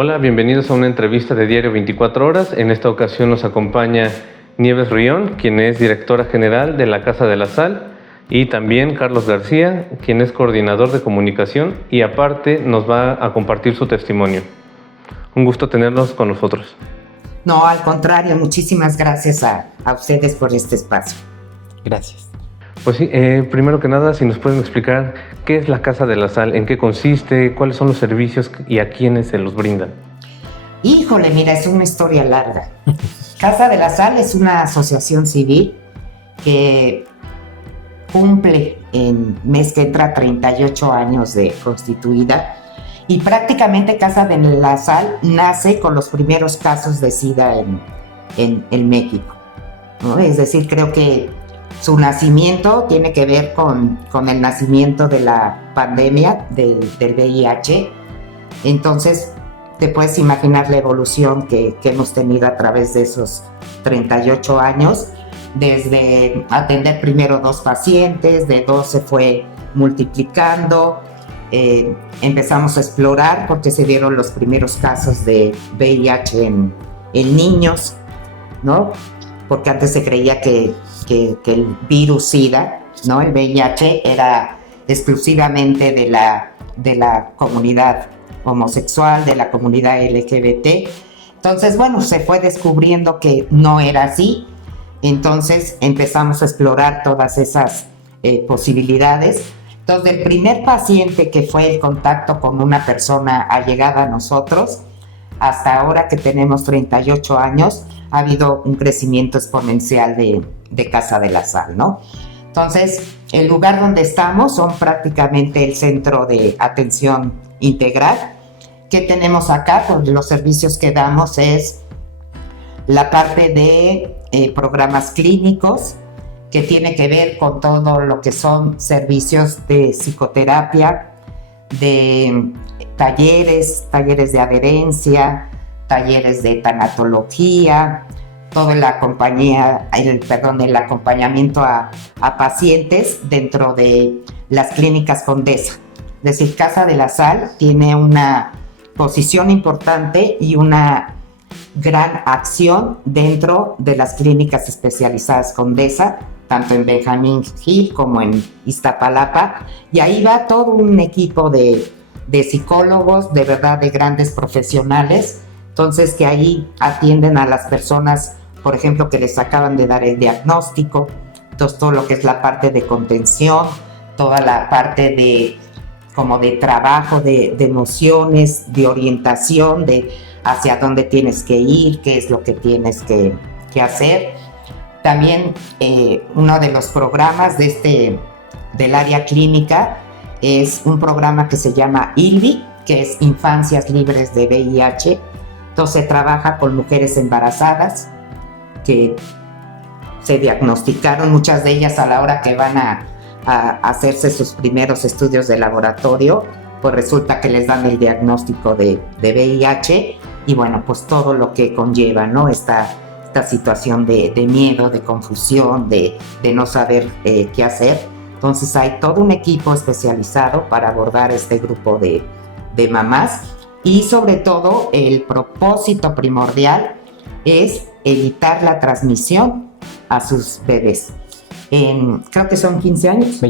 Hola, bienvenidos a una entrevista de Diario 24 Horas. En esta ocasión nos acompaña Nieves Rión, quien es directora general de la Casa de la Sal, y también Carlos García, quien es coordinador de comunicación y aparte nos va a compartir su testimonio. Un gusto tenerlos con nosotros. No, al contrario, muchísimas gracias a ustedes por este espacio. Gracias. Pues sí, primero que nada, si nos pueden explicar qué es la Casa de la Sal, en qué consiste, cuáles son los servicios y a quiénes se los brindan. Híjole, mira, es una historia larga. Casa de la Sal es una asociación civil que cumple en mes que entra 38 años de constituida y prácticamente Casa de la Sal nace con los primeros casos de SIDA en México, ¿no? Es decir, creo que su nacimiento tiene que ver con el nacimiento de la pandemia del VIH. Entonces, te puedes imaginar la evolución que hemos tenido a través de esos 38 años, desde atender primero 2 pacientes, de 2 se fue multiplicando, empezamos a explorar porque se dieron los primeros casos de VIH en niños, ¿no? Porque antes se creía que el virus SIDA, ¿no? El VIH era exclusivamente de la comunidad homosexual, de la comunidad LGBT. Entonces, bueno, se fue descubriendo que no era así. Entonces empezamos a explorar todas esas posibilidades. Entonces, el primer paciente que fue el contacto con una persona allegada a nosotros, hasta ahora que tenemos 38 años, ha habido un crecimiento exponencial de Casa de la Sal, ¿no? Entonces, el lugar donde estamos son prácticamente el centro de atención integral. ¿Qué tenemos acá? Pues los servicios que damos es la parte de programas clínicos, que tiene que ver con todo lo que son servicios de psicoterapia, de talleres de adherencia, talleres de tanatología, todo el acompañamiento a pacientes dentro de las clínicas Condesa. Es decir, Casa de la Sal tiene una posición importante y una gran acción dentro de las clínicas especializadas Condesa, tanto en Benjamín Gil como en Iztapalapa, y ahí va todo un equipo de psicólogos, de verdad, de grandes profesionales. Entonces, que ahí atienden a las personas, por ejemplo, que les acaban de dar el diagnóstico. Entonces, todo lo que es la parte de contención, toda la parte de trabajo, de emociones, de orientación, de hacia dónde tienes que ir, qué es lo que tienes que hacer. También uno de los programas del área clínica es un programa que se llama ILVI, que es Infancias Libres de VIH. Entonces se trabaja con mujeres embarazadas que se diagnosticaron, muchas de ellas a la hora que van a hacerse sus primeros estudios de laboratorio, pues resulta que les dan el diagnóstico de VIH y bueno, pues todo lo que conlleva, ¿no? Esta situación de miedo, de confusión, de no saber qué hacer. Entonces hay todo un equipo especializado para abordar este grupo de mamás. Y sobre todo el propósito primordial es evitar la transmisión a sus bebés. Creo que son 15 años.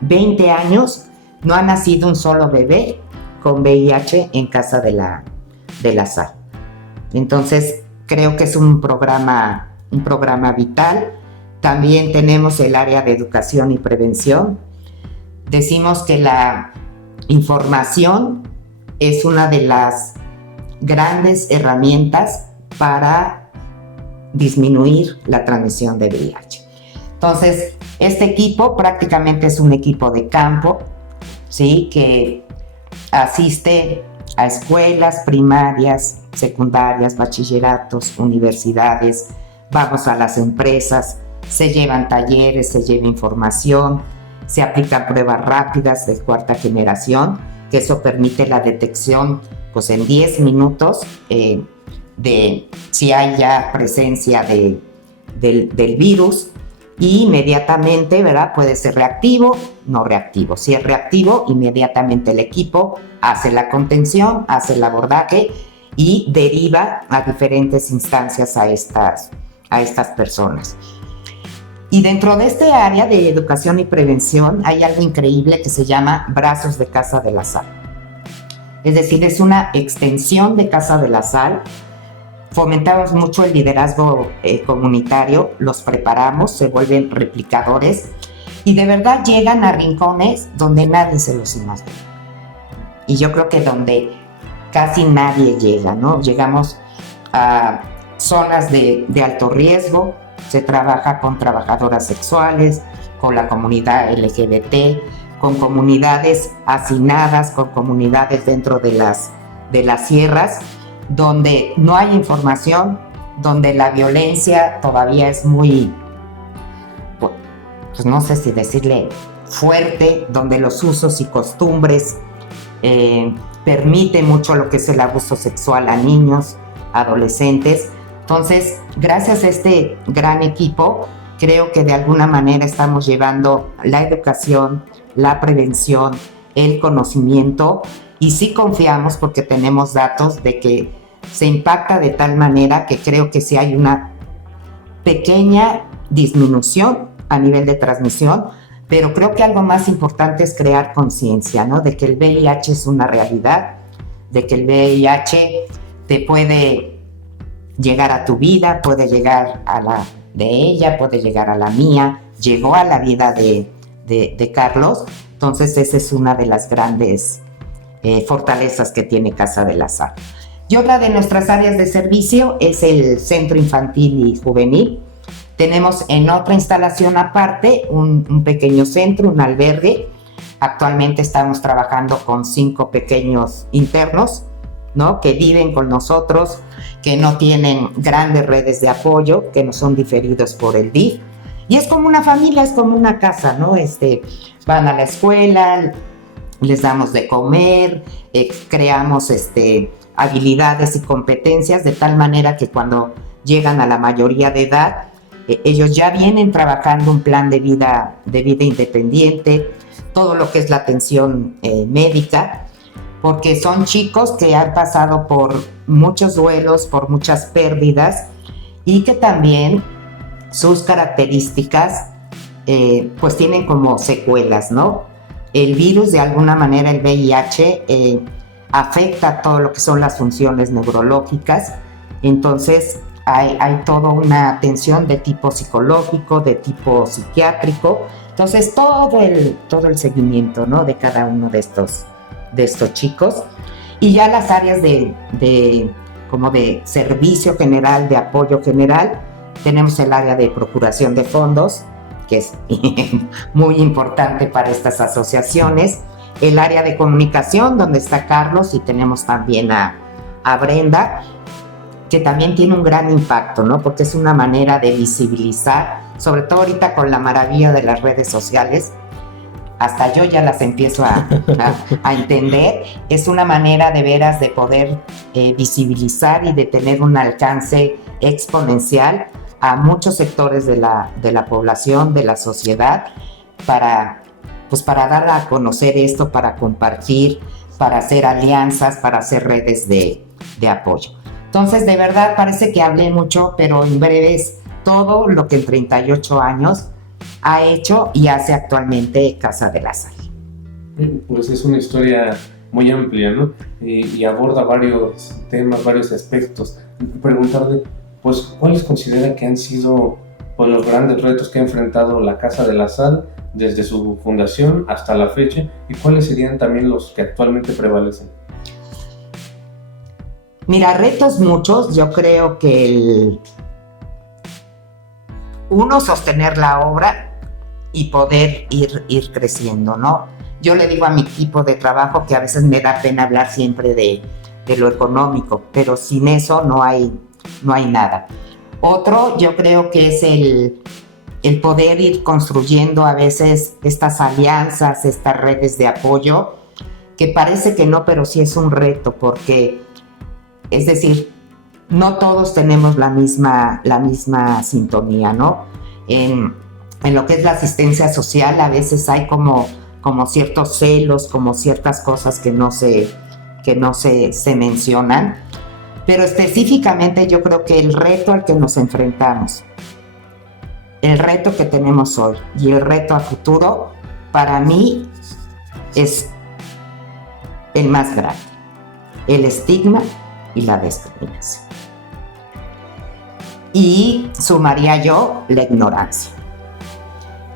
20 años no ha nacido un solo bebé con VIH en Casa de la Sal. Entonces creo que es un programa vital. También tenemos el área de educación y prevención. Decimos que la información es una de las grandes herramientas para disminuir la transmisión de VIH. Entonces, este equipo prácticamente es un equipo de campo, ¿sí? Que asiste a escuelas primarias, secundarias, bachilleratos, universidades, vamos a las empresas, se llevan talleres, se lleva información, se aplican pruebas rápidas de 4ª generación, que eso permite la detección pues en 10 minutos de si hay ya presencia del virus. y inmediatamente, ¿verdad? Puede ser reactivo, no reactivo. Si es reactivo, inmediatamente el equipo hace la contención, hace el abordaje y deriva a diferentes instancias a estas personas. Y dentro de este área de educación y prevención hay algo increíble que se llama Brazos de Casa de la Sal. Es decir, es una extensión de Casa de la Sal. Fomentamos mucho el liderazgo comunitario, los preparamos, se vuelven replicadores y de verdad llegan a rincones donde nadie se los imagina. Y yo creo que donde casi nadie llega, ¿no? Llegamos a zonas de alto riesgo, se trabaja con trabajadoras sexuales, con la comunidad LGBT, con comunidades hacinadas, con comunidades dentro de las sierras, donde no hay información, donde la violencia todavía es muy, pues no sé si decirle fuerte, donde los usos y costumbres permiten mucho lo que es el abuso sexual a niños, adolescentes. Entonces, gracias a este gran equipo, creo que de alguna manera estamos llevando la educación, la prevención, el conocimiento y sí confiamos porque tenemos datos de que se impacta de tal manera que creo que sí hay una pequeña disminución a nivel de transmisión, pero creo que algo más importante es crear conciencia, ¿no? De que el VIH es una realidad, de que el VIH te puede llegar a tu vida, puede llegar a la de ella, puede llegar a la mía, llegó a la vida de Carlos. Entonces esa es una de las grandes fortalezas que tiene Casa de la Sal. Y otra de nuestras áreas de servicio es el Centro Infantil y Juvenil. Tenemos en otra instalación aparte un pequeño centro, un albergue. Actualmente estamos trabajando con 5 pequeños internos, ¿no? Que viven con nosotros, que no tienen grandes redes de apoyo, que no son diferidos por el DIF. Y es como una familia, es como una casa, ¿no? Van a la escuela, les damos de comer, creamos habilidades y competencias de tal manera que cuando llegan a la mayoría de edad, ellos ya vienen trabajando un plan de vida independiente, todo lo que es la atención médica, porque son chicos que han pasado por muchos duelos, por muchas pérdidas y que también sus características pues tienen como secuelas, ¿no? El virus, de alguna manera, el VIH, afecta todo lo que son las funciones neurológicas, entonces hay toda una atención de tipo psicológico, de tipo psiquiátrico, entonces todo el seguimiento, ¿no? De cada uno de estos chicos. Y ya las áreas como de servicio general, de apoyo general, tenemos el área de procuración de fondos, que es muy importante para estas asociaciones, el área de comunicación, donde está Carlos, y tenemos también a Brenda, que también tiene un gran impacto, ¿no? Porque es una manera de visibilizar, sobre todo ahorita con la maravilla de las redes sociales, hasta yo ya las empiezo a entender. Es una manera de veras de poder visibilizar y de tener un alcance exponencial a muchos sectores de la población, de la sociedad, para dar a conocer esto, para compartir, para hacer alianzas, para hacer redes de apoyo. Entonces, de verdad, parece que hablé mucho, pero en breve es todo lo que en 38 años ha hecho y hace actualmente Casa de la Sal. Pues es una historia muy amplia, ¿no? Y aborda varios temas, varios aspectos. Preguntarle, pues, ¿cuáles considera que han sido pues, los grandes retos que ha enfrentado la Casa de la Sal desde su fundación hasta la fecha? ¿Y cuáles serían también los que actualmente prevalecen? Mira, retos muchos. Yo creo que uno, sostener la obra y poder ir creciendo, ¿no? Yo le digo a mi equipo de trabajo que a veces me da pena hablar siempre de lo económico, pero sin eso no hay nada. Otro, yo creo que es el poder ir construyendo a veces estas alianzas, estas redes de apoyo, que parece que no, pero sí es un reto, porque, es decir, no todos tenemos la misma sintonía, ¿no? en lo que es la asistencia social, a veces hay como ciertos celos, como ciertas cosas que no se mencionan. Pero específicamente yo creo que el reto al que nos enfrentamos, el reto que tenemos hoy y el reto a futuro, para mí es el más grande: el estigma y la discriminación. Y sumaría yo la ignorancia.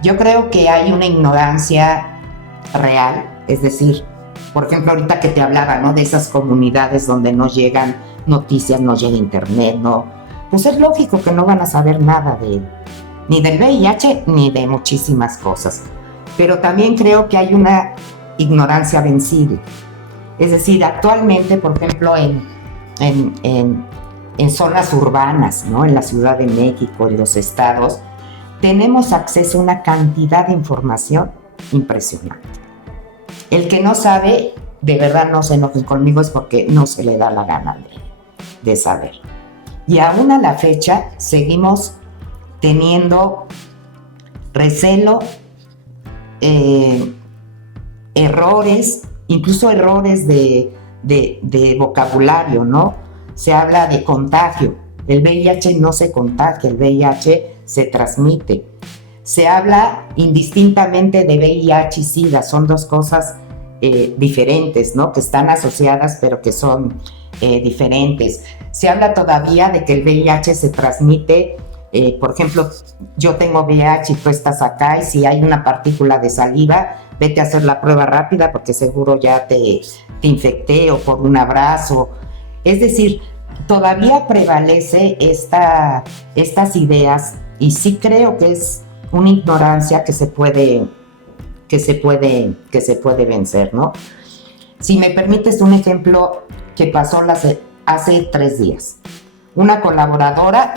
Yo creo que hay una ignorancia real, es decir, por ejemplo, ahorita que te hablaba, ¿no?, de esas comunidades donde no llegan noticias, no llega internet, ¿no? Pues es lógico que no van a saber nada ni del VIH ni de muchísimas cosas. Pero también creo que hay una ignorancia vencible. Es decir, actualmente, por ejemplo, en zonas urbanas, ¿no?, en la Ciudad de México, en los estados, tenemos acceso a una cantidad de información impresionante. El que no sabe, de verdad no se enojen conmigo, es porque no se le da la gana de saber. Y aún a la fecha seguimos teniendo recelo, errores, incluso errores de vocabulario, ¿no? Se habla de contagio. El VIH no se contagia, el VIH se transmite. Se habla indistintamente de VIH y SIDA, son dos cosas diferentes, ¿no?, que están asociadas pero que son diferentes. Se habla todavía de que el VIH se transmite, por ejemplo, yo tengo VIH y tú estás acá, y si hay una partícula de saliva, vete a hacer la prueba rápida porque seguro ya te infecté, o por un abrazo. Es decir, todavía prevalece estas ideas, y sí creo que es una ignorancia que se puede vencer, ¿no? Si me permites un ejemplo que pasó hace 3 días. Una colaboradora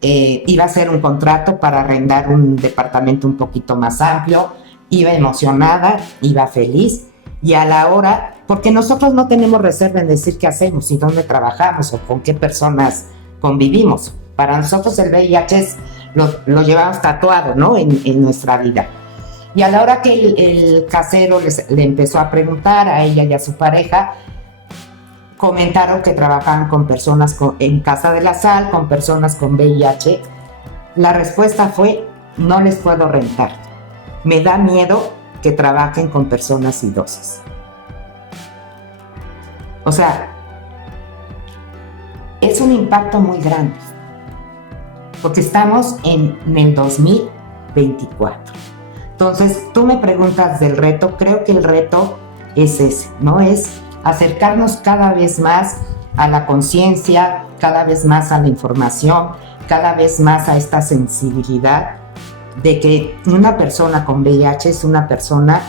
iba a hacer un contrato para arrendar un departamento un poquito más amplio, iba emocionada, iba feliz, y a la hora, porque nosotros no tenemos reserva en decir qué hacemos y dónde trabajamos o con qué personas convivimos. Para nosotros el VIH lo llevamos tatuado, ¿no?, en nuestra vida. Y a la hora que el casero le empezó a preguntar a ella y a su pareja, comentaron que trabajaban con personas en Casa de la Sal, con personas con VIH. La respuesta fue: no les puedo rentar. Me da miedo que trabajen con personas idosas. O sea, es un impacto muy grande, porque estamos en el 2024. Entonces, tú me preguntas del reto. Creo que el reto es ese, ¿no? Es acercarnos cada vez más a la conciencia, cada vez más a la información, cada vez más a esta sensibilidad de que una persona con VIH es una persona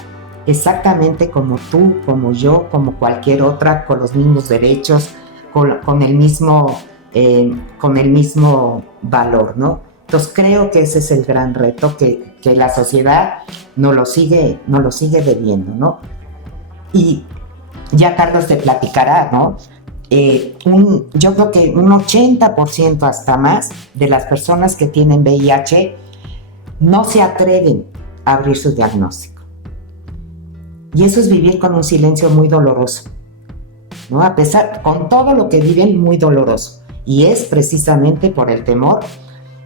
exactamente como tú, como yo, como cualquier otra, con los mismos derechos, con el mismo valor, ¿no? Entonces creo que ese es el gran reto que la sociedad nos lo sigue debiendo, ¿no? Y ya Carlos te platicará, ¿no? Yo creo que un 80% hasta más de las personas que tienen VIH no se atreven a abrir su diagnóstico. Y eso es vivir con un silencio muy doloroso, ¿no? A pesar, con todo lo que viven, muy doloroso. Y es precisamente por el temor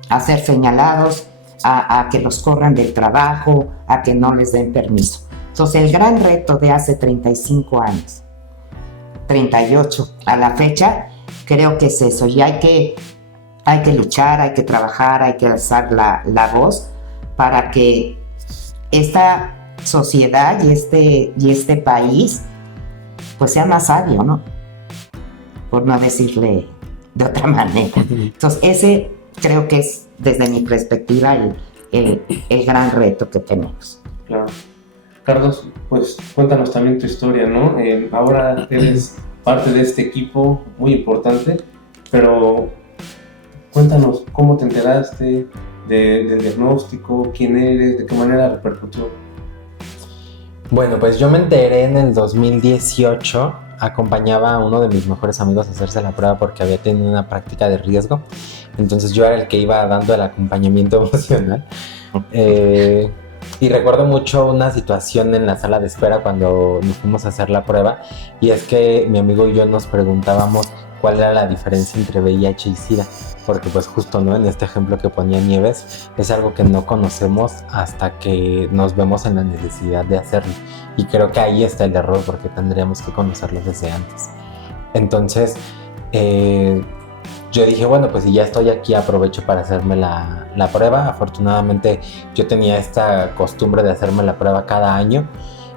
a ser señalados, a que los corran del trabajo, a que no les den permiso. Entonces, el gran reto de hace 35 años, 38 a la fecha, creo que es eso. Y hay que luchar, hay que trabajar, hay que alzar la voz para que esta sociedad y este país pues sea más sabio, ¿no? Por no decirle de otra manera. Entonces, ese creo que es, desde mi perspectiva, el gran reto que tenemos. Claro. Carlos, pues cuéntanos también tu historia, ¿no? Ahora eres parte de este equipo muy importante, pero cuéntanos cómo te enteraste del diagnóstico, quién eres, de qué manera repercutió. Bueno, pues yo me enteré en el 2018, acompañaba a uno de mis mejores amigos a hacerse la prueba porque había tenido una práctica de riesgo, entonces yo era el que iba dando el acompañamiento emocional, Y recuerdo mucho una situación en la sala de espera cuando nos fuimos a hacer la prueba, y es que mi amigo y yo nos preguntábamos cuál era la diferencia entre VIH y SIDA, porque pues justo, ¿no? En este ejemplo que ponía Nieves, es algo que no conocemos hasta que nos vemos en la necesidad de hacerlo, y creo que ahí está el error, porque tendríamos que conocerlo desde antes. Entonces, yo dije, bueno, pues si ya estoy aquí, aprovecho para hacerme la prueba. Afortunadamente yo tenía esta costumbre de hacerme la prueba cada año.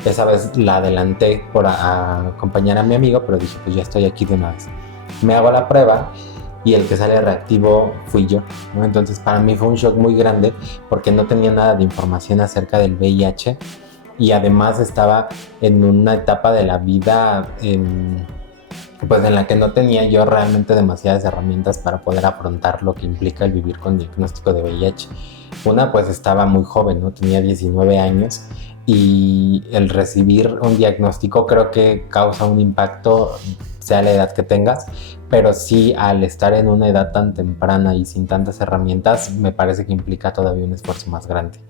Esa vez la adelanté por acompañar a mi amigo, pero dije, pues ya estoy aquí de una vez. Me hago la prueba y el que sale reactivo fui yo, ¿no? Entonces para mí fue un shock muy grande porque no tenía nada de información acerca del VIH, y además estaba en una etapa de la vida pues en la que no tenía yo realmente demasiadas herramientas para poder afrontar lo que implica el vivir con diagnóstico de VIH. Una, pues estaba muy joven, ¿no? Tenía 19 años, y el recibir un diagnóstico creo que causa un impacto, sea la edad que tengas, pero sí, al estar en una edad tan temprana y sin tantas herramientas, me parece que implica todavía un esfuerzo más grande.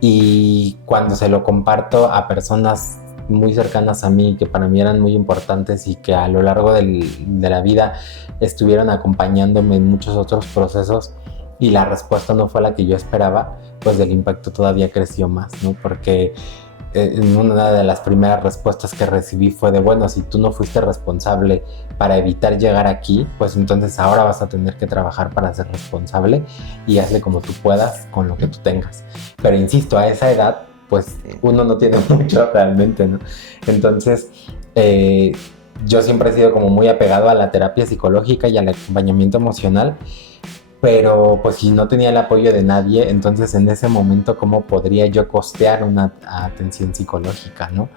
Y cuando se lo comparto a personas muy cercanas a mí, que para mí eran muy importantes y que a lo largo de la vida estuvieron acompañándome en muchos otros procesos, y la respuesta no fue la que yo esperaba, pues el impacto todavía creció más, ¿no? Porque una de las primeras respuestas que recibí fue de, bueno, si tú no fuiste responsable para evitar llegar aquí, pues entonces ahora vas a tener que trabajar para ser responsable, y hazle como tú puedas con lo que tú tengas. Pero insisto, a esa edad pues uno no tiene mucho realmente, ¿no? Entonces, yo siempre he sido como muy apegado a la terapia psicológica y al acompañamiento emocional, pero pues si no tenía el apoyo de nadie, entonces en ese momento, ¿cómo podría yo costear una atención psicológica, ¿no?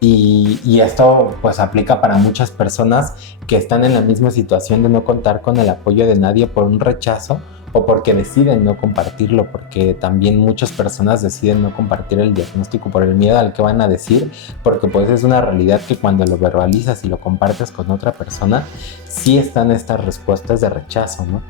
Y esto pues aplica para muchas personas que están en la misma situación de no contar con el apoyo de nadie por un rechazo, o porque deciden no compartirlo, porque también muchas personas deciden no compartir el diagnóstico por el miedo al que van a decir, porque pues es una realidad que cuando lo verbalizas y lo compartes con otra persona, sí están estas respuestas de rechazo, ¿no?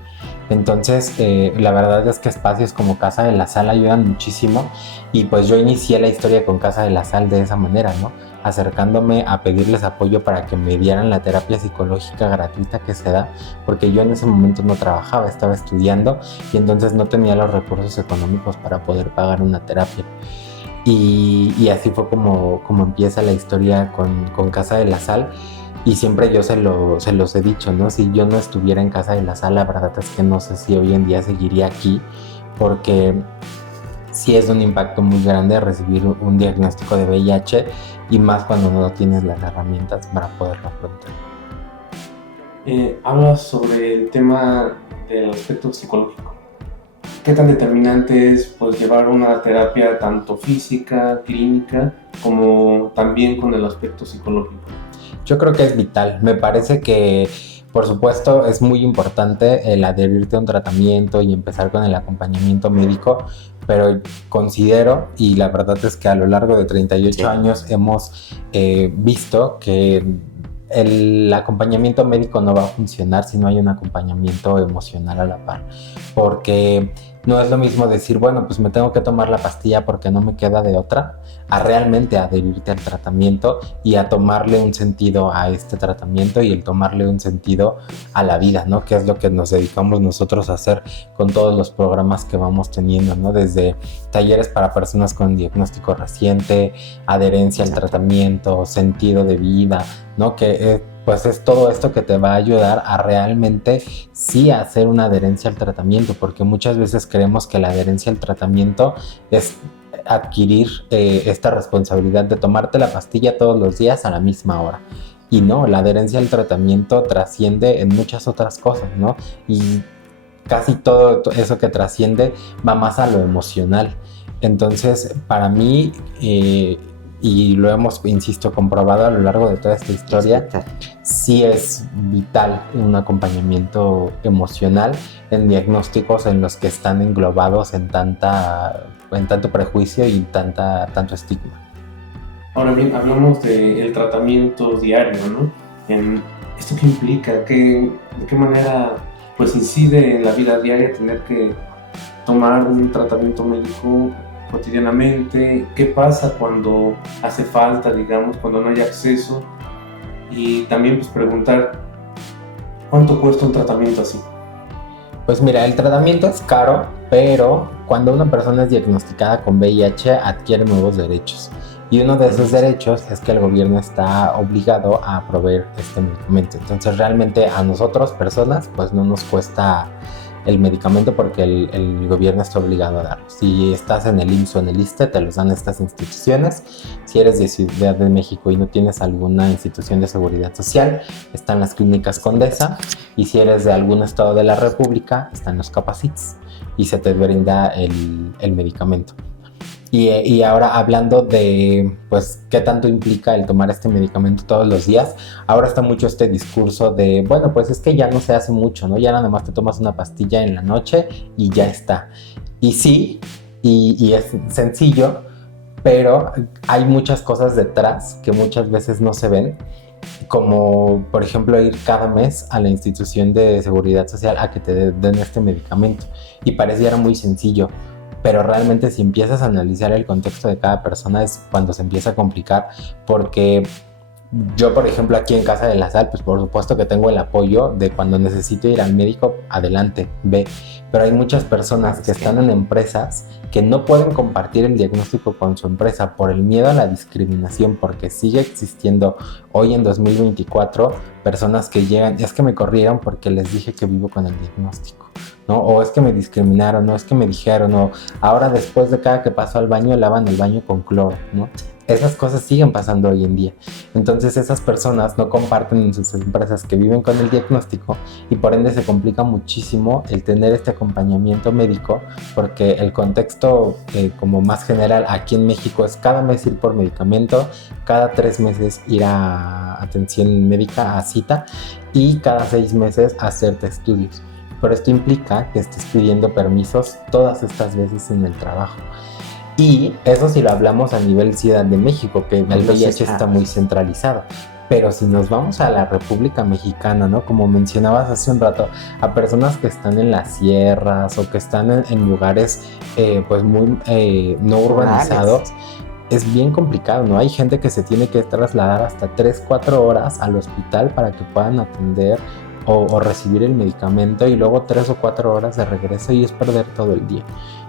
Entonces, la verdad es que espacios como Casa de la Sal ayudan muchísimo, y pues yo inicié la historia con Casa de la Sal de esa manera, ¿no? Acercándome a pedirles apoyo para que me dieran la terapia psicológica gratuita que se da, porque yo en ese momento no trabajaba, estaba estudiando, y entonces no tenía los recursos económicos para poder pagar una terapia. Y así fue como empieza la historia con Casa de la Sal. Y siempre yo se los he dicho, ¿no? Si yo no estuviera en Casa de la Sal, la verdad es que no sé si hoy en día seguiría aquí, porque sí es un impacto muy grande recibir un diagnóstico de VIH, y más cuando no tienes las herramientas para poderlo afrontar. Hablas sobre el tema del aspecto psicológico. ¿Qué tan determinante es pues, llevar una terapia tanto física, clínica, como también con el aspecto psicológico? Yo creo que es vital. Me parece que, por supuesto, es muy importante el adherirte a un tratamiento y empezar con el acompañamiento médico, pero considero, y la verdad es que a lo largo de 38 años hemos visto que el acompañamiento médico no va a funcionar si no hay un acompañamiento emocional a la par, porque no es lo mismo decir, bueno, pues me tengo que tomar la pastilla porque no me queda de otra, a realmente adherirte al tratamiento y a tomarle un sentido a este tratamiento y el tomarle un sentido a la vida, ¿no? Que es lo que nos dedicamos nosotros a hacer con todos los programas que vamos teniendo, ¿no? Desde talleres para personas con diagnóstico reciente, adherencia al tratamiento, sentido de vida, ¿no? Que pues es todo esto que te va a ayudar a realmente sí hacer una adherencia al tratamiento, porque muchas veces creemos que la adherencia al tratamiento es adquirir esta responsabilidad de tomarte la pastilla todos los días a la misma hora. Y no, la adherencia al tratamiento trasciende en muchas otras cosas, ¿no? Y casi todo eso que trasciende va más a lo emocional. Entonces, para mí, y lo hemos, insisto, comprobado a lo largo de toda esta historia, sí es vital un acompañamiento emocional en diagnósticos en los que están englobados en tanto prejuicio y tanto estigma. Ahora bien, hablamos del tratamiento diario, ¿no? ¿Esto qué implica? ¿De qué manera pues incide en la vida diaria tener que tomar un tratamiento médico cotidianamente? ¿Qué pasa cuando hace falta, digamos, cuando no hay acceso? Y también pues preguntar, ¿cuánto cuesta un tratamiento así? Pues mira, el tratamiento es caro, pero cuando una persona es diagnosticada con VIH adquiere nuevos derechos. Y uno de esos derechos es que el gobierno está obligado a proveer este medicamento. Entonces realmente a nosotros, personas, pues no nos cuesta el medicamento porque el gobierno está obligado a darlo. Si estás en el IMSS o en el ISSSTE, te los dan estas instituciones. Si eres de Ciudad de México y no tienes alguna institución de seguridad social, están las clínicas Condesa. Y si eres de algún estado de la República, están los Capacits y se te brinda el medicamento. Y ahora hablando de, pues, qué tanto implica el tomar este medicamento todos los días, ahora está mucho este discurso de, bueno, pues es que ya no se hace mucho, ¿no? Ya nada más te tomas una pastilla en la noche y ya está. Y sí, y es sencillo, pero hay muchas cosas detrás que muchas veces no se ven, como por ejemplo ir cada mes a la institución de seguridad social a que te den este medicamento. Y pareciera muy sencillo, pero realmente si empiezas a analizar el contexto de cada persona es cuando se empieza a complicar, porque yo, por ejemplo, aquí en Casa de la Sal, pues por supuesto que tengo el apoyo de cuando necesito ir al médico, adelante, ve, pero hay muchas personas que están en empresas que no pueden compartir el diagnóstico con su empresa por el miedo a la discriminación, porque sigue existiendo hoy en 2024 personas que llegan, es que me corrieron porque les dije que vivo con el diagnóstico, ¿no? O es que me discriminaron, o es que me dijeron, o ahora después de cada que paso al baño lavan el baño con cloro, ¿no? Esas cosas siguen pasando hoy en día. Entonces esas personas no comparten en sus empresas que viven con el diagnóstico y por ende se complica muchísimo el tener este acompañamiento médico, porque el contexto como más general aquí en México es cada mes ir por medicamento, cada 3 meses ir a atención médica a cita y cada 6 meses hacerte estudios. Pero esto implica que estés pidiendo permisos todas estas veces en el trabajo. Y eso si lo hablamos a nivel Ciudad de México, que el VIH está muy centralizado. Pero si nos vamos a la República Mexicana, ¿no? Como mencionabas hace un rato, a personas que están en las sierras o que están en lugares pues muy no urbanizados, es bien complicado, ¿no? Hay gente que se tiene que trasladar hasta 3-4 horas al hospital para que puedan atender o recibir el medicamento y luego 3 o 4 horas de regreso y es perder todo el día.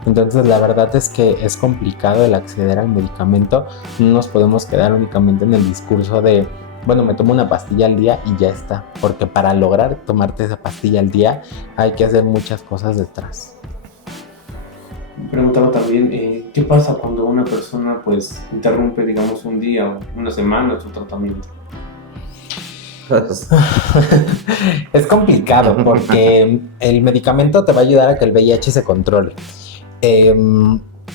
Entonces la verdad es que es complicado el acceder al medicamento. No nos podemos quedar únicamente en el discurso de, bueno, me tomo una pastilla al día y ya está, porque para lograr tomarte esa pastilla al día hay que hacer muchas cosas detrás. Me preguntaba también, ¿qué pasa cuando una persona pues interrumpe, digamos, un día o una semana su tratamiento? Es complicado porque el medicamento te va a ayudar a que el VIH se controle.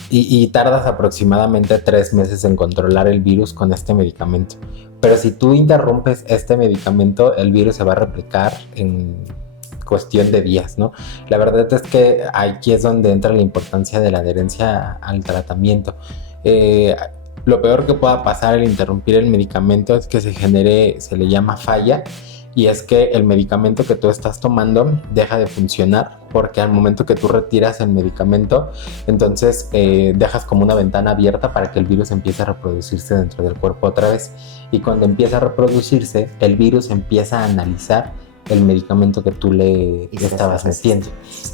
Y tardas aproximadamente 3 meses en controlar el virus con este medicamento. Pero si tú interrumpes este medicamento, el virus se va a replicar en cuestión de días, ¿no? La verdad es que aquí es donde entra la importancia de la adherencia al tratamiento. Lo peor que pueda pasar al interrumpir el medicamento es que se le llama falla, y es que el medicamento que tú estás tomando deja de funcionar, porque al momento que tú retiras el medicamento, entonces dejas como una ventana abierta para que el virus empiece a reproducirse dentro del cuerpo otra vez, y cuando empieza a reproducirse, el virus empieza a analizar el medicamento que tú le estabas metiendo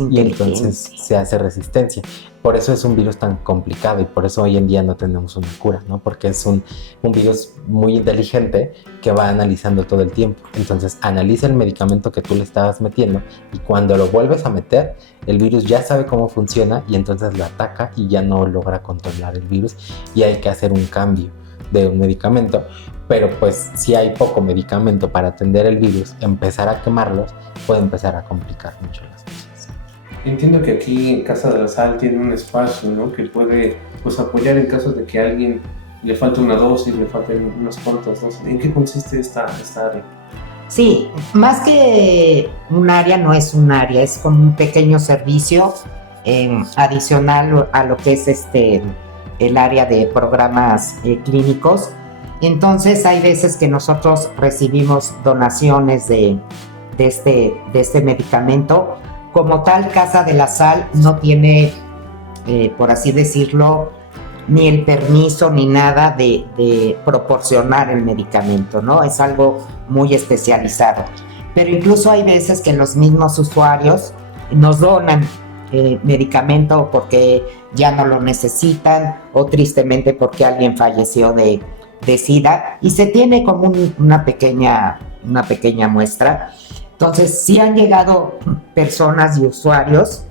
y entonces se hace resistencia. Por eso es un virus tan complicado y por eso hoy en día no tenemos una cura, ¿no? Porque es un virus muy inteligente que va analizando todo el tiempo. Entonces analiza el medicamento que tú le estabas metiendo y cuando lo vuelves a meter, el virus ya sabe cómo funciona y entonces lo ataca y ya no logra controlar el virus y hay que hacer un cambio de un medicamento. Pero pues si hay poco medicamento para atender el virus, empezar a quemarlos puede empezar a complicar mucho las cosas. Entiendo que aquí en Casa de la Sal tiene un espacio, ¿no? Que puede pues apoyar en caso de que a alguien le falte una dosis, le falten unas cuantas dosis. ¿En qué consiste esta área? Sí, más que un área, no es un área, es como un pequeño servicio adicional a lo que es el área de programas clínicos. Entonces hay veces que nosotros recibimos donaciones de este medicamento como tal, Casa de la Sal no tiene, por así decirlo, ni el permiso ni nada de proporcionar el medicamento, ¿no? Es algo muy especializado. Pero incluso hay veces que los mismos usuarios nos donan medicamento porque ya no lo necesitan o tristemente porque alguien falleció de SIDA y se tiene como una pequeña muestra. Entonces, sí han llegado personas y usuarios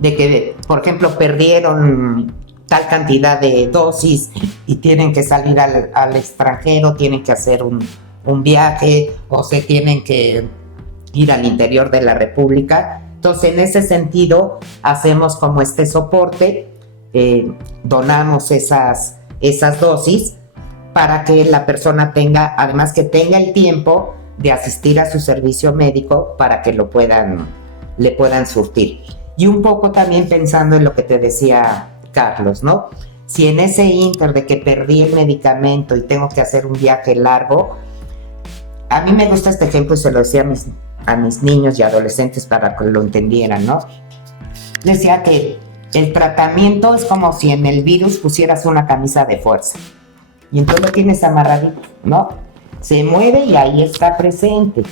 de que, por ejemplo, perdieron tal cantidad de dosis y tienen que salir al extranjero, tienen que hacer un viaje o se tienen que ir al interior de la República. Entonces, en ese sentido, hacemos como este soporte, donamos esas dosis para que la persona tenga, además que tenga el tiempo de asistir a su servicio médico para que le puedan surtir. Y un poco también pensando en lo que te decía Carlos, ¿no? Si en ese ínter de que perdí el medicamento y tengo que hacer un viaje largo, a mí me gusta este ejemplo y se lo decía a mis niños y adolescentes para que lo entendieran, ¿no? Decía que el tratamiento es como si en el virus pusieras una camisa de fuerza y entonces lo tienes amarradito, ¿no? Se mueve y ahí está presente.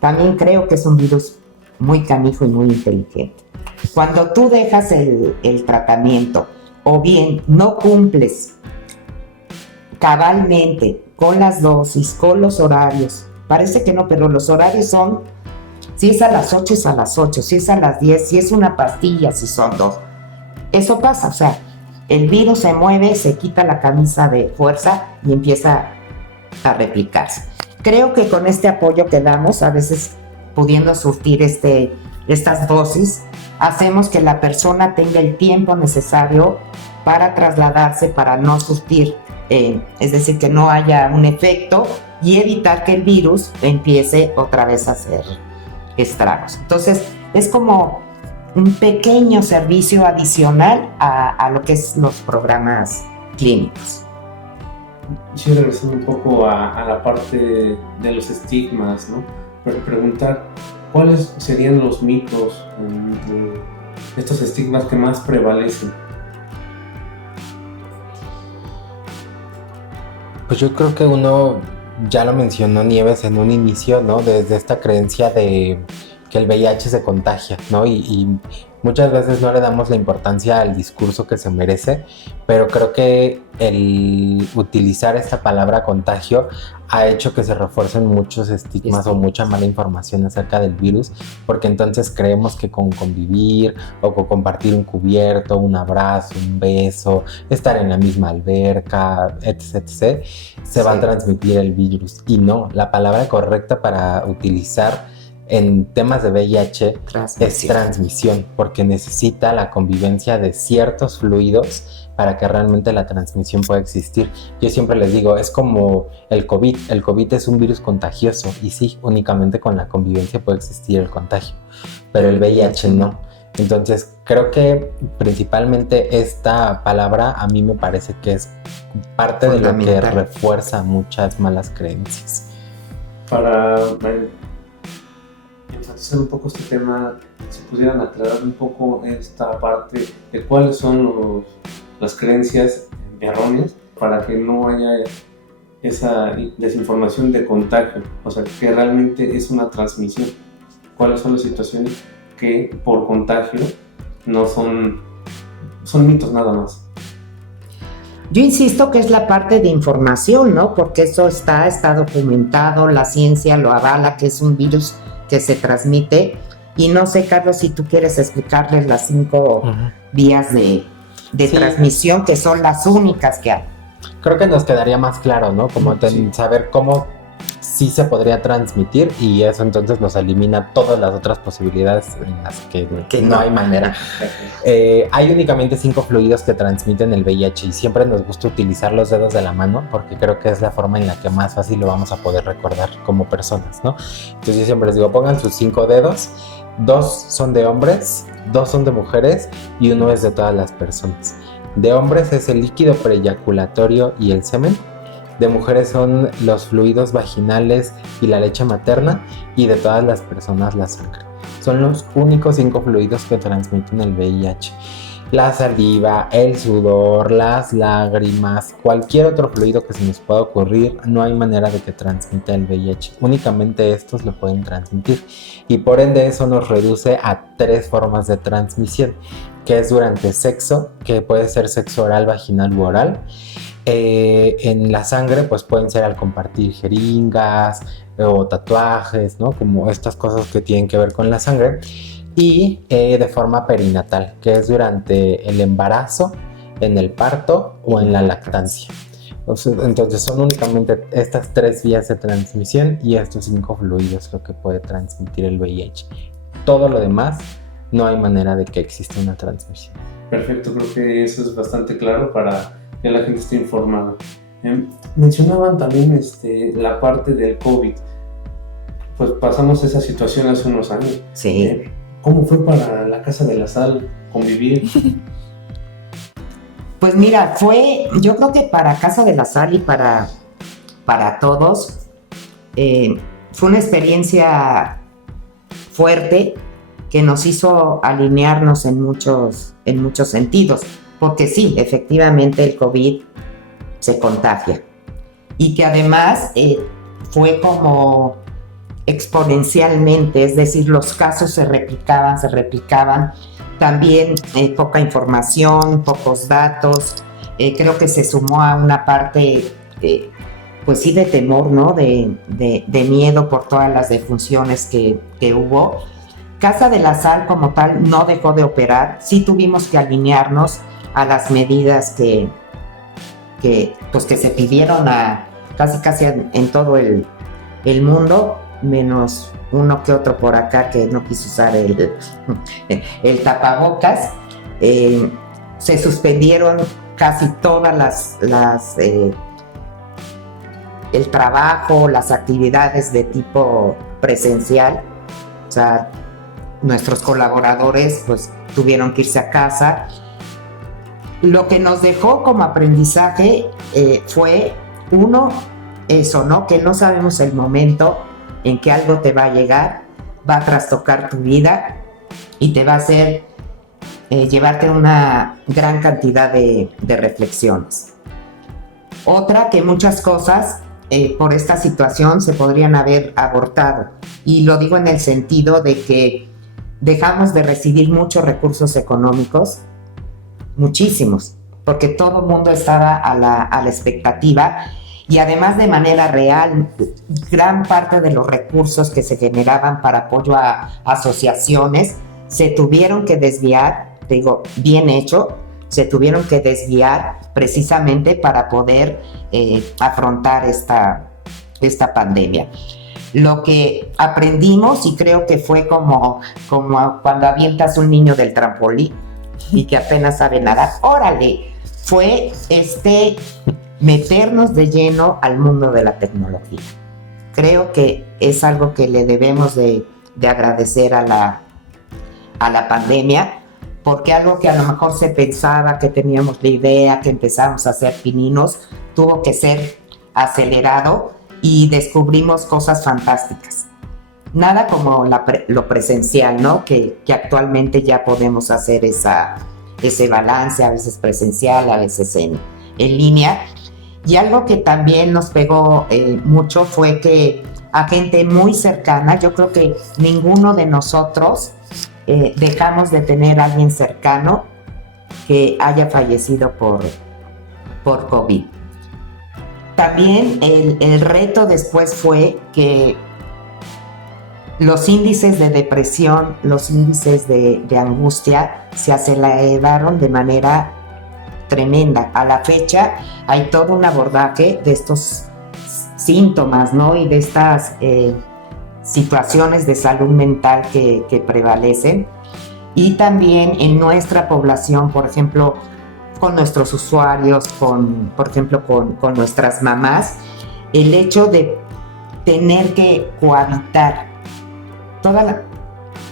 También creo que es un virus muy canijo y muy inteligente. Cuando tú dejas el tratamiento o bien no cumples cabalmente con las dosis, con los horarios, parece que no, pero los horarios son, si es a las 8 es a las 8, si es a las 10, si es una pastilla, si son 2. Eso pasa, o sea, el virus se mueve, se quita la camisa de fuerza y empieza a replicarse. Creo que con este apoyo que damos, a veces pudiendo surtir estas dosis, hacemos que la persona tenga el tiempo necesario para trasladarse, para no surtir, es decir, que no haya un efecto y evitar que el virus empiece otra vez a hacer estragos. Entonces, es como un pequeño servicio adicional a lo que es los programas clínicos. Quisiera regresar un poco a la parte de los estigmas, ¿no? Preguntar, ¿cuáles serían los mitos, estos estigmas que más prevalecen? Pues yo creo que uno, ya lo mencionó Nieves en un inicio, ¿no? Desde esta creencia de que el VIH se contagia, ¿no? Y muchas veces no le damos la importancia al discurso que se merece, pero creo que el utilizar esta palabra contagio ha hecho que se refuercen muchos estigmas o mucha mala información acerca del virus, porque entonces creemos que con convivir o con compartir un cubierto, un abrazo, un beso, estar en la misma alberca, etc., se va a transmitir el virus. Y no, la palabra correcta para utilizar en temas de VIH es transmisión, porque necesita la convivencia de ciertos fluidos para que realmente la transmisión pueda existir. Yo siempre les digo, es como el COVID. El COVID es un virus contagioso y sí, únicamente con la convivencia puede existir el contagio, pero el VIH no. Entonces creo que principalmente esta palabra a mí me parece que es parte de lo que refuerza muchas malas creencias. Para enfatizar un poco este tema, si pudieran aclarar un poco esta parte de cuáles son las creencias erróneas para que no haya esa desinformación de contagio, o sea, que realmente es una transmisión. ¿Cuáles son las situaciones que por contagio no son mitos nada más? Yo insisto que es la parte de información, ¿no? Porque eso está documentado, la ciencia lo avala, que es un virus que se transmite. Y no sé, Carlos, si tú quieres explicarles las 5 vías de transmisión, que son las únicas que hay. Creo que nos quedaría más claro, ¿no? Como saber cómo sí se podría transmitir, y eso entonces nos elimina todas las otras posibilidades en las que no hay manera. Hay únicamente 5 fluidos que transmiten el VIH y siempre nos gusta utilizar los dedos de la mano porque creo que es la forma en la que más fácil lo vamos a poder recordar como personas, ¿no? Entonces yo siempre les digo, pongan sus 5 dedos, 2 son de hombres, 2 son de mujeres y 1 es de todas las personas. De hombres es el líquido preeyaculatorio y el semen. De mujeres son los fluidos vaginales y la leche materna, y de todas las personas la sangre. son los únicos 5 fluidos que transmiten el VIH. La saliva, el sudor, las lágrimas, cualquier otro fluido que se nos pueda ocurrir, no hay manera de que transmita el VIH. Únicamente estos lo pueden transmitir. Y por ende eso nos reduce a 3 formas de transmisión, que es durante sexo, que puede ser sexo oral, vaginal u oral. En la sangre, pues pueden ser al compartir jeringas o tatuajes, ¿no? Como estas cosas que tienen que ver con la sangre. Y de forma perinatal, que es durante el embarazo, en el parto o en la lactancia. Entonces son únicamente estas 3 vías de transmisión y estos 5 fluidos lo que puede transmitir el VIH. Todo lo demás, no hay manera de que exista una transmisión. Perfecto, creo que eso es bastante claro para que la gente esté informada. Mencionaban también la parte del COVID. Pues pasamos esa situación hace unos años. Sí. ¿Cómo fue para la Casa de la Sal convivir? Pues mira, yo creo que para Casa de la Sal y para todos, fue una experiencia fuerte que nos hizo alinearnos en muchos sentidos, porque sí, efectivamente el COVID se contagia y que además fue como exponencialmente, es decir, los casos se replicaban, también poca información, pocos datos, creo que se sumó a una parte, pues sí, de temor, ¿no? De miedo por todas las defunciones que hubo. Casa de la Sal como tal no dejó de operar, sí tuvimos que alinearnos a las medidas que se pidieron casi en todo el mundo, menos uno que otro por acá que no quiso usar el tapabocas. Se suspendieron casi todas el trabajo, las actividades de tipo presencial. O sea, nuestros colaboradores pues tuvieron que irse a casa. Lo que nos dejó como aprendizaje fue, uno, eso, ¿no? Que no sabemos el momento en que algo te va a llegar, va a trastocar tu vida y te va a hacer llevarte una gran cantidad de reflexiones. Otra, que muchas cosas por esta situación se podrían haber abortado, y lo digo en el sentido de que dejamos de recibir muchos recursos económicos, muchísimos, porque todo el mundo estaba a la expectativa. Y además, de manera real, gran parte de los recursos que se generaban para apoyo a asociaciones se tuvieron que desviar, digo, bien hecho, se tuvieron que desviar precisamente para poder afrontar esta pandemia. Lo que aprendimos, y creo que fue como cuando avientas un niño del trampolín y que apenas sabe nadar, ¡órale! Fue meternos de lleno al mundo de la tecnología. Creo que es algo que le debemos de agradecer a la pandemia, porque algo que a lo mejor se pensaba que teníamos la idea, que empezamos a hacer pininos, tuvo que ser acelerado y descubrimos cosas fantásticas. Nada como lo presencial, ¿no? Que actualmente ya podemos hacer ese balance, a veces presencial, a veces en línea. Y algo que también nos pegó mucho fue que a gente muy cercana, yo creo que ninguno de nosotros dejamos de tener a alguien cercano que haya fallecido por COVID. También el reto después fue que los índices de depresión, los índices de angustia se aceleraron de manera tremenda. A la fecha hay todo un abordaje de estos síntomas, ¿no? Y de estas situaciones de salud mental que prevalecen. Y también en nuestra población, por ejemplo, con nuestros usuarios, por ejemplo, con nuestras mamás, el hecho de tener que cohabitar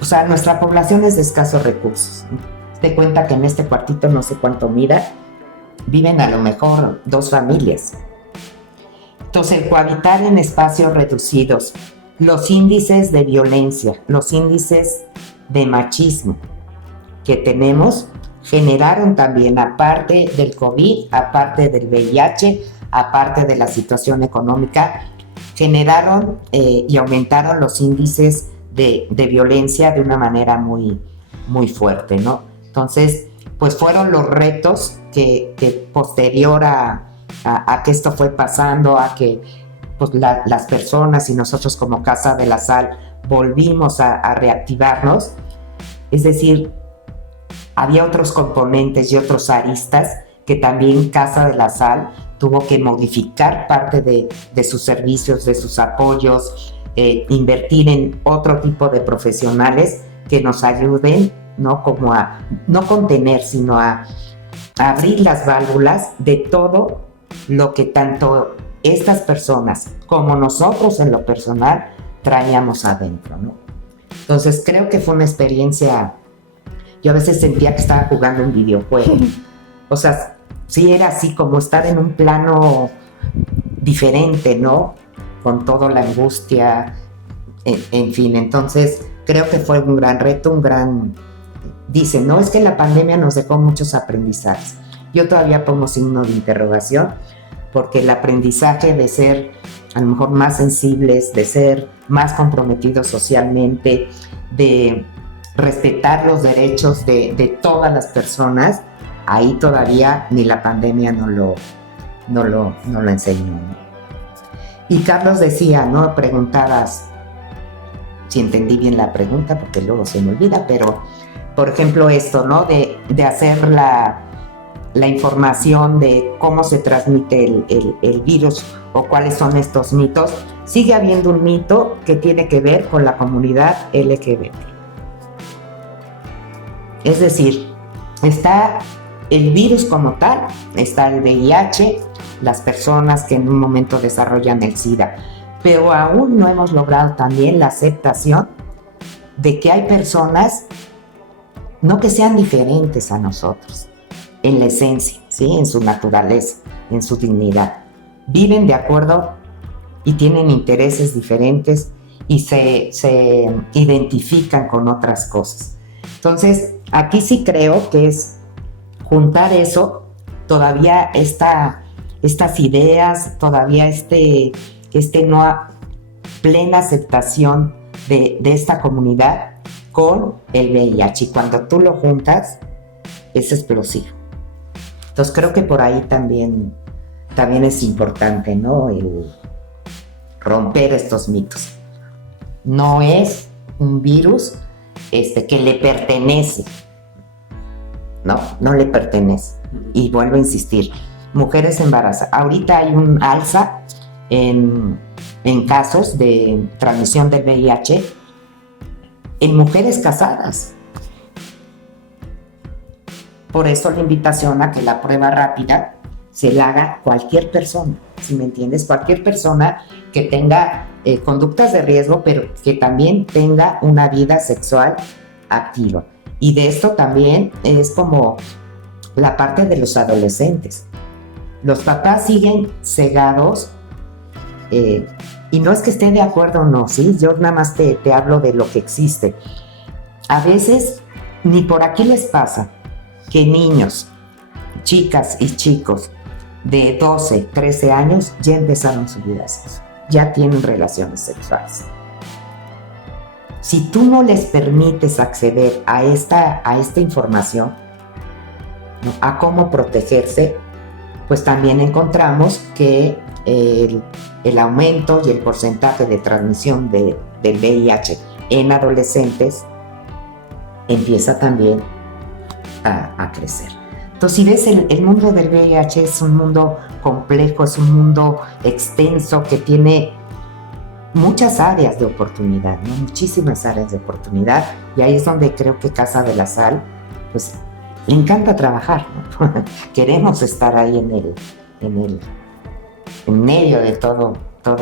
o sea, nuestra población es de escasos recursos. Te cuenta que en este cuartito, no sé cuánto mida, viven a lo mejor 2 familias. Entonces, el cohabitar en espacios reducidos, los índices de violencia, los índices de machismo que tenemos generaron también, aparte del COVID, aparte del VIH, aparte de la situación económica, generaron y aumentaron los índices de violencia de una manera muy, muy fuerte, ¿no? Entonces, pues fueron los retos que posterior a que esto fue pasando, a que pues las personas y nosotros como Casa de la Sal volvimos a reactivarnos. Es decir, había otros componentes y otros aristas que también Casa de la Sal tuvo que modificar parte de sus servicios, de sus apoyos, invertir en otro tipo de profesionales que nos ayuden, ¿no? Como a no contener, sino a abrir las válvulas de todo lo que tanto estas personas como nosotros en lo personal traíamos adentro, ¿no? Entonces creo que fue una experiencia. Yo a veces sentía que estaba jugando un videojuego. O sea, sí era así como estar en un plano diferente, ¿no? Con toda la angustia, en fin. Entonces creo que fue un gran reto, Dicen, no, es que la pandemia nos dejó muchos aprendizajes. Yo todavía pongo signo de interrogación, porque el aprendizaje de ser a lo mejor más sensibles, de ser más comprometidos socialmente, de respetar los derechos de todas las personas, ahí todavía ni la pandemia no lo enseñó, ¿no? Y Carlos decía, ¿no? Preguntabas, si entendí bien la pregunta, porque luego se me olvida, pero por ejemplo esto, ¿no? De hacer la información de cómo se transmite el virus o cuáles son estos mitos. Sigue habiendo un mito que tiene que ver con la comunidad LGBT. Es decir, está el virus como tal, está el VIH, las personas que en un momento desarrollan el SIDA, pero aún no hemos logrado también la aceptación de que hay personas no que sean diferentes a nosotros, en la esencia, ¿sí? En su naturaleza, en su dignidad. Viven de acuerdo y tienen intereses diferentes y se identifican con otras cosas. Entonces, aquí sí creo que es juntar eso, todavía estas ideas, todavía no plena aceptación de esta comunidad con el VIH. Y cuando tú lo juntas, es explosivo. Entonces creo que por ahí también es importante, ¿no? El romper estos mitos. No es un virus que le pertenece. No le pertenece. Y vuelvo a insistir, mujeres embarazadas. Ahorita hay un alza en casos de transmisión del VIH en mujeres casadas. Por eso la invitación a que la prueba rápida se la haga cualquier persona, ¿sí me entiendes? Cualquier persona que tenga conductas de riesgo, pero que también tenga una vida sexual activa. Y de esto también es como la parte de los adolescentes. Los papás siguen cegados, y no es que esté de acuerdo o no, ¿sí? Yo nada más te hablo de lo que existe. A veces ni por aquí les pasa que niños, chicas y chicos de 12, 13 años ya empezaron su vida sexual, ya tienen relaciones sexuales. Si tú no les permites acceder a esta información, ¿no? A cómo protegerse, pues también encontramos que el aumento y el porcentaje de transmisión del VIH en adolescentes empieza también a crecer. Entonces, si ves, el mundo del VIH es un mundo complejo, es un mundo extenso que tiene muchas áreas de oportunidad, ¿no? Muchísimas áreas de oportunidad, y ahí es donde creo que Casa de la Sal, pues, le encanta trabajar, ¿no? Queremos estar ahí en medio de todo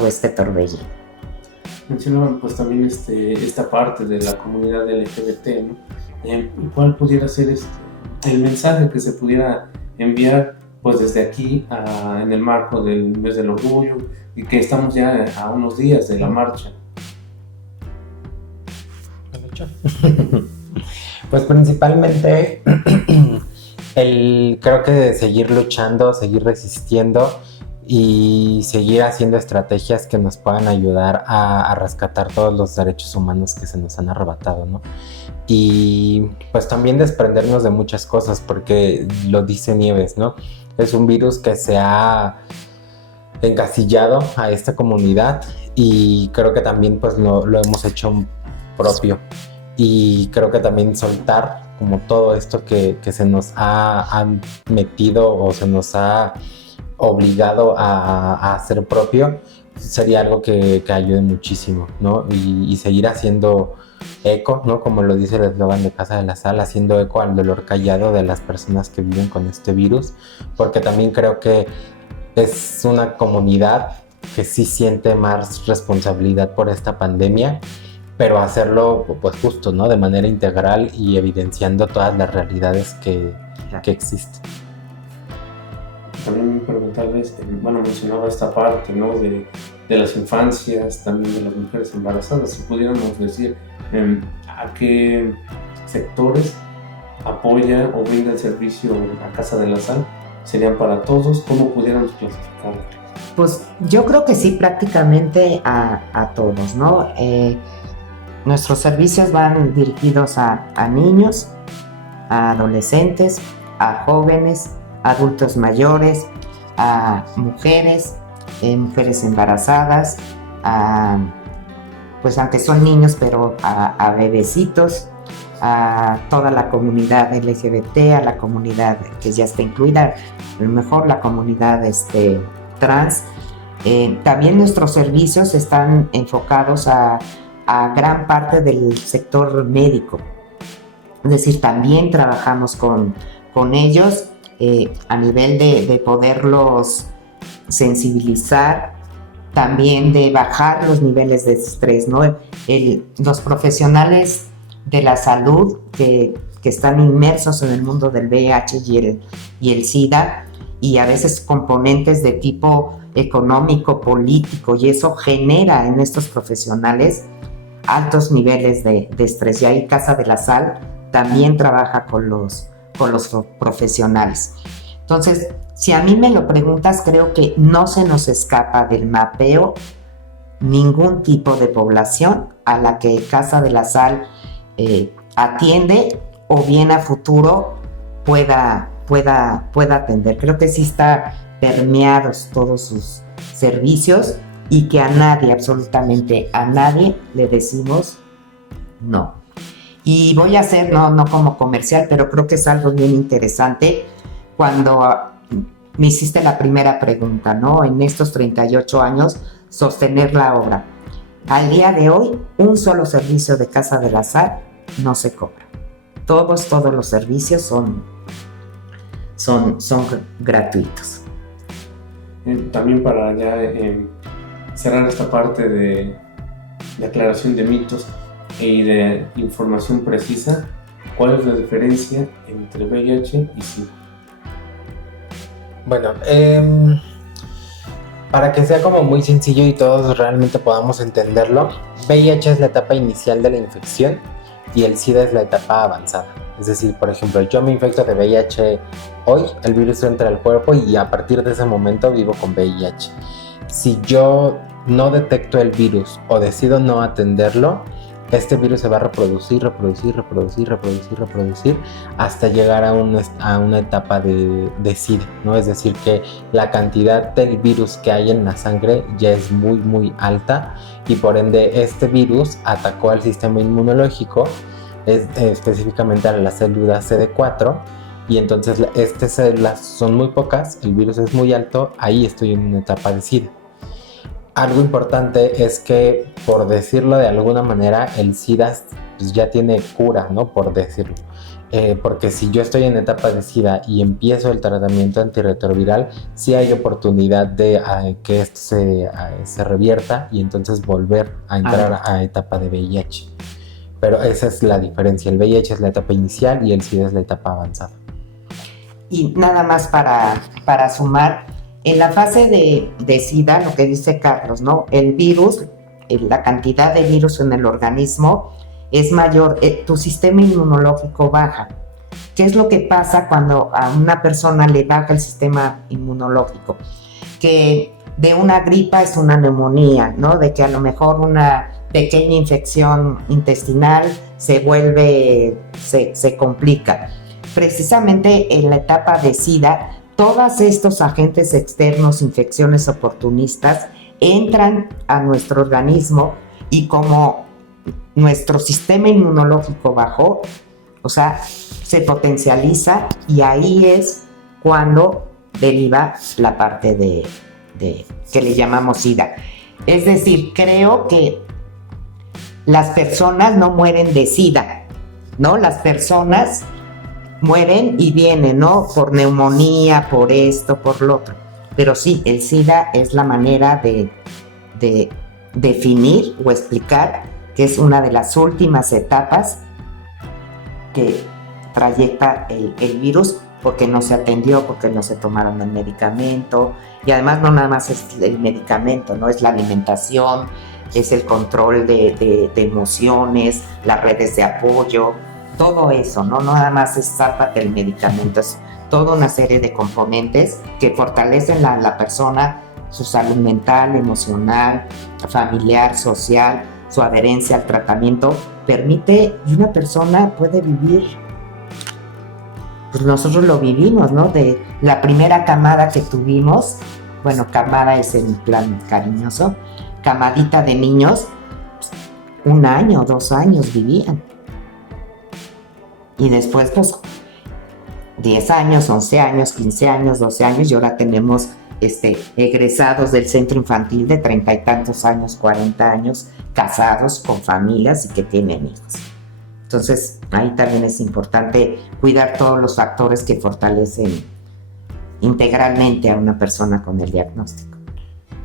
este torbellino. Mencionaban pues también esta parte de la comunidad LGBT, ¿no? ¿Cuál pudiera ser el mensaje que se pudiera enviar pues desde aquí en el marco del mes del orgullo, y que estamos ya a unos días de la marcha escuchan. Pues principalmente creo que seguir luchando, seguir resistiendo y seguir haciendo estrategias que nos puedan ayudar a rescatar todos los derechos humanos que se nos han arrebatado, ¿no? Y pues también desprendernos de muchas cosas, porque lo dice Nieves, ¿no? Es un virus que se ha encasillado a esta comunidad y creo que también pues lo hemos hecho propio. Y creo que también soltar como todo esto que se nos ha metido o se nos ha obligado a hacer propio sería algo que ayude muchísimo, ¿no? Y seguir haciendo eco, ¿no? Como lo dice el eslogan de Casa de la Sal, haciendo eco al dolor callado de las personas que viven con este virus, porque también creo que es una comunidad que sí siente más responsabilidad por esta pandemia, pero hacerlo pues justo, ¿no? De manera integral y evidenciando todas las realidades que existen. También preguntarles, mencionaba esta parte, ¿no? De las infancias, también de las mujeres embarazadas. Si pudiéramos decir a qué sectores apoya o brinda el servicio a Casa de la Sal, ¿serían para todos? ¿Cómo pudiéramos clasificarlo? Pues yo creo que sí, prácticamente a todos, ¿no? Nuestros servicios van dirigidos a niños, a adolescentes, a jóvenes, adultos mayores, a mujeres, mujeres embarazadas, pues aunque son niños, pero a bebecitos, a toda la comunidad LGBT, a la comunidad que ya está incluida, a lo mejor la comunidad trans. También nuestros servicios están enfocados a gran parte del sector médico. Es decir, también trabajamos con ellos a nivel de poderlos sensibilizar, también de bajar los niveles de estrés, ¿no? Los profesionales de la salud que están inmersos en el mundo del VIH y el SIDA, y a veces componentes de tipo económico, político, y eso genera en estos profesionales altos niveles de estrés. Y ahí Casa de la Sal también trabaja con los profesionales. Entonces, si a mí me lo preguntas, creo que no se nos escapa del mapeo ningún tipo de población a la que Casa de la Sal atiende o bien a futuro pueda atender. Creo que sí está permeados todos sus servicios y que a nadie, absolutamente a nadie, le decimos no. Y voy a hacer, no como comercial, pero creo que es algo bien interesante cuando me hiciste la primera pregunta, ¿no? En estos 38 años, sostener la obra. Al día de hoy, un solo servicio de Casa de la Sal no se cobra. Todos los servicios son gratuitos. También para ya cerrar esta parte de aclaración de mitos y de información precisa, ¿cuál es la diferencia entre VIH y SIDA? Bueno, para que sea como muy sencillo y todos realmente podamos entenderlo, VIH es la etapa inicial de la infección y el SIDA es la etapa avanzada. Es decir, por ejemplo, yo me infecto de VIH hoy, el virus entra al cuerpo y a partir de ese momento vivo con VIH. Si yo no detecto el virus o decido no atenderlo, este virus se va a reproducir hasta llegar a una etapa de SIDA, ¿no? Es decir, que la cantidad del virus que hay en la sangre ya es muy, muy alta y por ende este virus atacó al sistema inmunológico, específicamente a las células CD4, y entonces estas células son muy pocas, el virus es muy alto, ahí estoy en una etapa de SIDA. Algo importante es que, por decirlo de alguna manera, el SIDA pues, ya tiene cura, ¿no? Por decirlo. Porque si yo estoy en etapa de SIDA y empiezo el tratamiento antirretroviral, sí hay oportunidad de que esto se revierta y entonces volver a entrar a etapa de VIH. Pero esa es la diferencia. El VIH es la etapa inicial y el SIDA es la etapa avanzada. Y nada más para sumar, en la fase de SIDA, lo que dice Carlos, ¿no? El virus, la cantidad de virus en el organismo es mayor, tu sistema inmunológico baja. ¿Qué es lo que pasa cuando a una persona le baja el sistema inmunológico? Que de una gripa es una neumonía, ¿no? De que a lo mejor una pequeña infección intestinal se complica. Precisamente en la etapa de SIDA, todos estos agentes externos, infecciones oportunistas, entran a nuestro organismo y como nuestro sistema inmunológico bajó, o sea, se potencializa y ahí es cuando deriva la parte de que le llamamos SIDA. Es decir, creo que las personas no mueren de SIDA, ¿no? Las personas mueren y vienen, ¿no? Por neumonía, por esto, por lo otro. Pero sí, el SIDA es la manera de definir o explicar que es una de las últimas etapas que trayecta el virus, porque no se atendió, porque no se tomaron el medicamento. Y además no nada más es el medicamento, ¿no? Es la alimentación, es el control de emociones, las redes de apoyo, todo eso, ¿no? No nada más es el medicamento, es toda una serie de componentes que fortalecen la persona, su salud mental, emocional, familiar, social, su adherencia al tratamiento. Permite, y una persona puede vivir, pues nosotros lo vivimos, ¿no? De la primera camada que tuvimos, bueno, camada es en plan cariñoso, camadita de niños, 1 año, 2 años vivían. Y después, pues, 10 años, 11 años, 15 años, 12 años, y ahora tenemos egresados del centro infantil de 30 y tantos años, 40 años, casados con familias y que tienen hijos. Entonces, ahí también es importante cuidar todos los factores que fortalecen integralmente a una persona con el diagnóstico.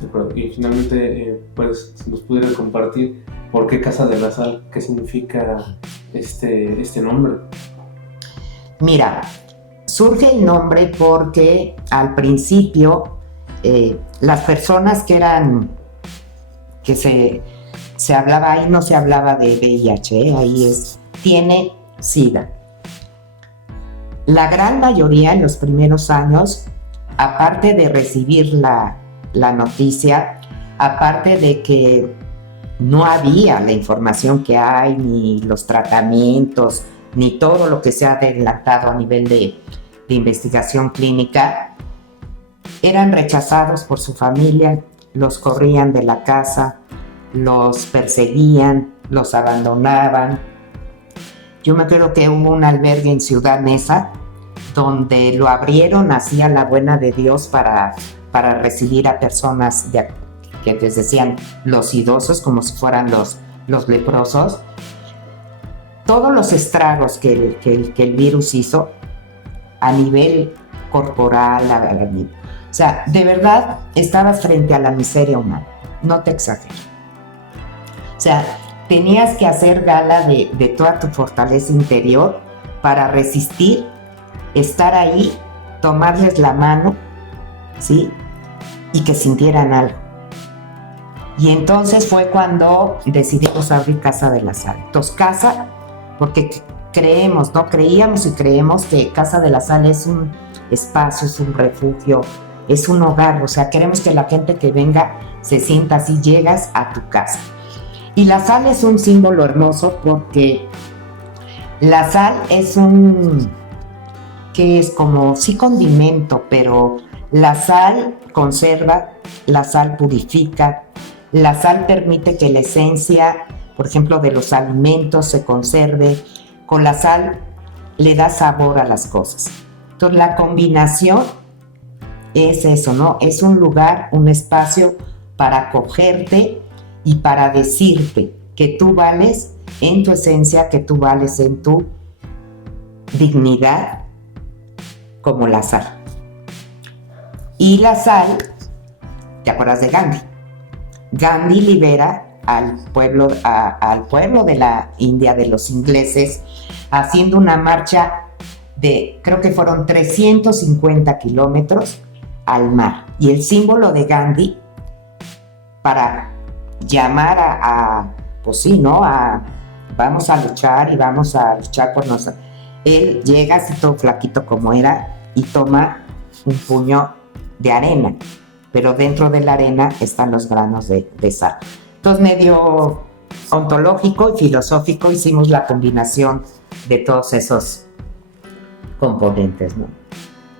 De acuerdo. Y finalmente, pues, si nos pudiera compartir por qué Casa de la Sal, qué significa este nombre. Mira, surge el nombre porque al principio las personas que se hablaba, ahí no se hablaba de VIH, ahí tiene SIDA. La gran mayoría en los primeros años, aparte de recibir la noticia, aparte de que no había la información que hay, ni los tratamientos, ni todo lo que se ha adelantado a nivel de investigación clínica, eran rechazados por su familia, los corrían de la casa, los perseguían, los abandonaban. Yo me acuerdo que hubo un albergue en Ciudad Neza donde lo abrieron así a la buena de Dios para recibir a personas que les decían los idosos, como si fueran los leprosos. Todos los estragos que el virus hizo a nivel corporal, o sea, de verdad estabas frente a la miseria humana, no te exagero. O sea, tenías que hacer gala de toda tu fortaleza interior para resistir, estar ahí, tomarles la mano, ¿sí? Y que sintieran algo. Y entonces fue cuando decidimos abrir Casa de la Sal. Entonces, casa, porque creíamos y creemos que Casa de la Sal es un espacio, es un refugio, es un hogar. O sea, queremos que la gente que venga se sienta así, llegas a tu casa. Y la sal es un símbolo hermoso porque la sal es que es como, sí, condimento, pero la sal conserva, la sal purifica, la sal permite que la esencia, por ejemplo, de los alimentos se conserve. Con la sal le da sabor a las cosas. Entonces, la combinación es eso, ¿no? Es un lugar, un espacio para acogerte y para decirte que tú vales en tu esencia, que tú vales en tu dignidad, como la sal. Y la sal, ¿te acuerdas de Gandhi? Gandhi libera al pueblo de la India, de los ingleses, haciendo una marcha de, creo que fueron 350 kilómetros al mar. Y el símbolo de Gandhi, para llamar pues sí, ¿no? A vamos a luchar y vamos a luchar por nosotros. Él llega así todo flaquito como era y toma un puño de arena, pero dentro de la arena están los granos de sal. Entonces, medio ontológico y filosófico, hicimos la combinación de todos esos componentes, ¿no?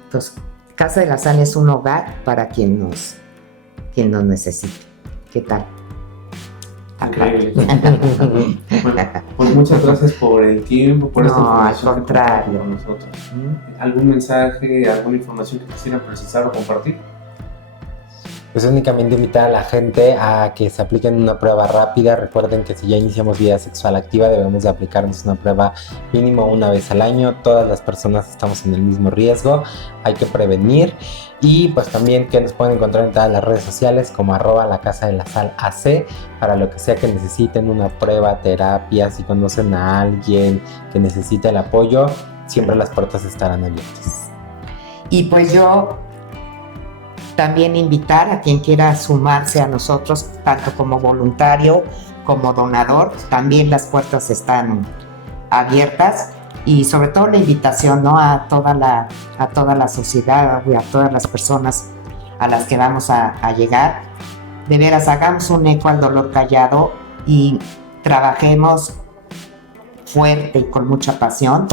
Entonces, Casa de la Sal es un hogar para quien nos necesite. ¿Qué tal? Increíble. Bueno, pues muchas gracias por el tiempo, por esta información al contrario. con nosotros. ¿Algún mensaje, alguna información que quisieran precisar o compartir? Pues únicamente invitar a la gente a que se apliquen una prueba rápida. Recuerden que si ya iniciamos vida sexual activa debemos de aplicarnos una prueba mínimo una vez al año. Todas las personas estamos en el mismo riesgo, hay que prevenir. Y pues también que nos pueden encontrar en todas las redes sociales como @lacasadelasalac para lo que sea que necesiten, una prueba, terapia, si conocen a alguien que necesite el apoyo, siempre las puertas estarán abiertas. Y pues yo también invitar a quien quiera sumarse a nosotros, tanto como voluntario como donador, también las puertas están abiertas y sobre todo la invitación, ¿no? a toda la sociedad y a todas las personas a las que vamos a llegar. De veras, hagamos un eco al dolor callado y trabajemos fuerte y con mucha pasión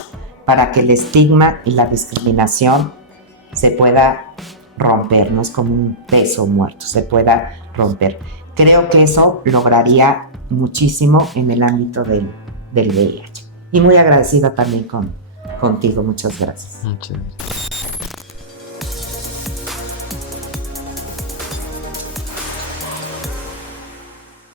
para que el estigma y la discriminación se pueda romper, no es como un peso muerto, se pueda romper. Creo que eso lograría muchísimo en el ámbito del VIH. Y muy agradecida también contigo, muchas gracias. Muchas gracias.